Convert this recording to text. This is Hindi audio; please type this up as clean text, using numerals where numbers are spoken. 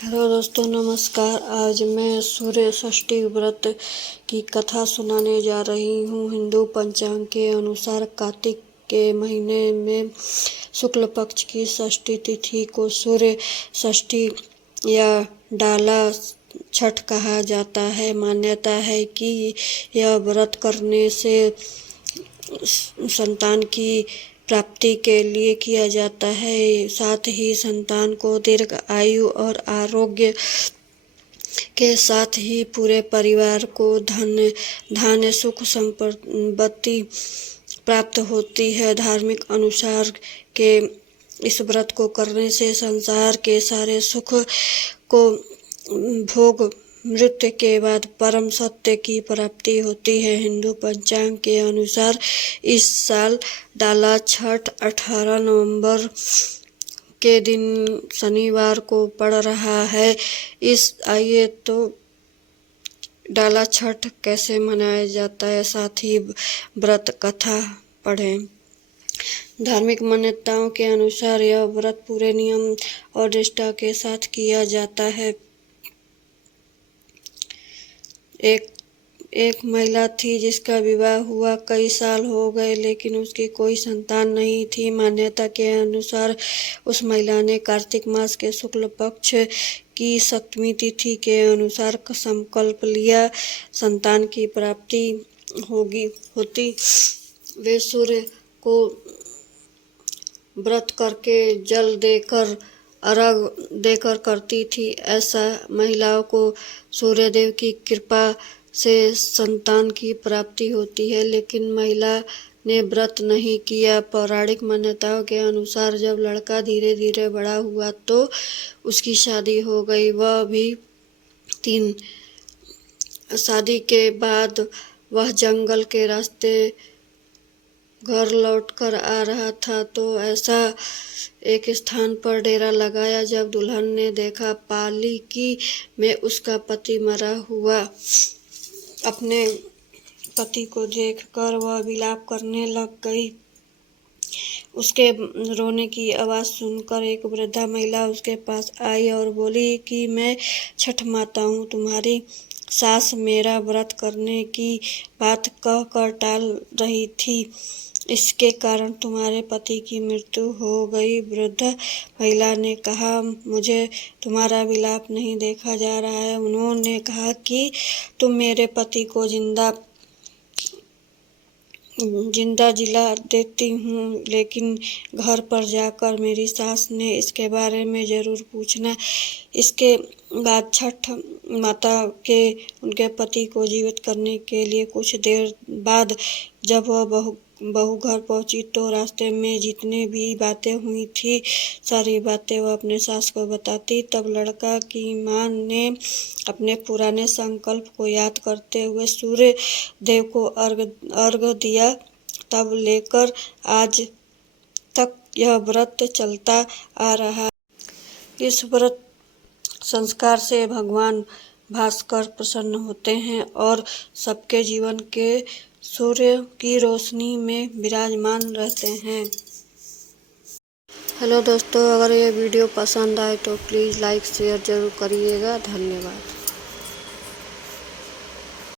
हेलो दोस्तों, नमस्कार। आज मैं सूर्य षष्ठी व्रत की कथा सुनाने जा रही हूँ। हिंदू पंचांग के अनुसार कार्तिक के महीने में शुक्ल पक्ष की षष्ठी तिथि को सूर्य षष्ठी या डाला छठ कहा जाता है। मान्यता है कि यह व्रत करने से संतान की प्राप्ति के लिए किया जाता है। साथ ही संतान को दीर्घ आयु और आरोग्य के साथ ही पूरे परिवार को धन सुख संपत्ति प्राप्त होती है। धार्मिक अनुसार के इस व्रत को करने से संसार के सारे सुख को भोग मृत्यु के बाद परम सत्य की प्राप्ति होती है। हिंदू पंचांग के अनुसार इस साल डाला छठ 18 नवंबर के दिन शनिवार को पड़ रहा है। आइए तो डाला छठ कैसे मनाया जाता है, साथ ही व्रत कथा पढ़ें। धार्मिक मान्यताओं के अनुसार यह व्रत पूरे नियम और निष्ठा के साथ किया जाता है। एक महिला थी जिसका विवाह हुआ कई साल हो गए, लेकिन उसकी कोई संतान नहीं थी। मान्यता के अनुसार उस महिला ने कार्तिक मास के शुक्ल पक्ष की सप्तमी तिथि के अनुसार संकल्प लिया, संतान की प्राप्ति होती। वे सूर्य को व्रत करके जल देकर अर्घ देकर करती थी। ऐसा महिलाओं को सूर्यदेव की कृपा से संतान की प्राप्ति होती है, लेकिन महिला ने व्रत नहीं किया। पौराणिक मान्यताओं के अनुसार जब लड़का धीरे धीरे बड़ा हुआ तो उसकी शादी हो गई। वह भी 3 शादी के बाद वह जंगल के रास्ते घर लौटकर आ रहा था तो ऐसा एक स्थान पर डेरा लगाया। जब दुल्हन ने देखा पालकी में उसका पति मरा हुआ, अपने पति को देखकर वह विलाप करने लग गई। उसके रोने की आवाज़ सुनकर एक वृद्धा महिला उसके पास आई और बोली कि मैं छठ माता हूँ। तुम्हारी सास मेरा व्रत करने की बात कहकर टाल रही थी, इसके कारण तुम्हारे पति की मृत्यु हो गई। वृद्ध महिला ने कहा, मुझे तुम्हारा विलाप नहीं देखा जा रहा है। उन्होंने कहा कि तुम मेरे पति को जिंदा जिला देती हूँ, लेकिन घर पर जाकर मेरी सास ने इसके बारे में ज़रूर पूछना। इसके बाद छठ माता के उनके पति को जीवित करने के लिए कुछ देर बाद जब वह बहू घर पहुंची तो रास्ते में जितने भी बातें हुई थी सारी बातें वह अपने सास को बताती। तब लड़का की मां ने अपने पुराने संकल्प को याद करते हुए सूर्य देव को अर्घ दिया। तब लेकर आज तक यह व्रत चलता आ रहा। इस व्रत संस्कार से भगवान भास्कर प्रसन्न होते हैं और सबके जीवन के सूर्य की रोशनी में विराजमान रहते हैं। हेलो दोस्तों, अगर ये वीडियो पसंद आए तो प्लीज़ लाइक शेयर ज़रूर करिएगा। धन्यवाद।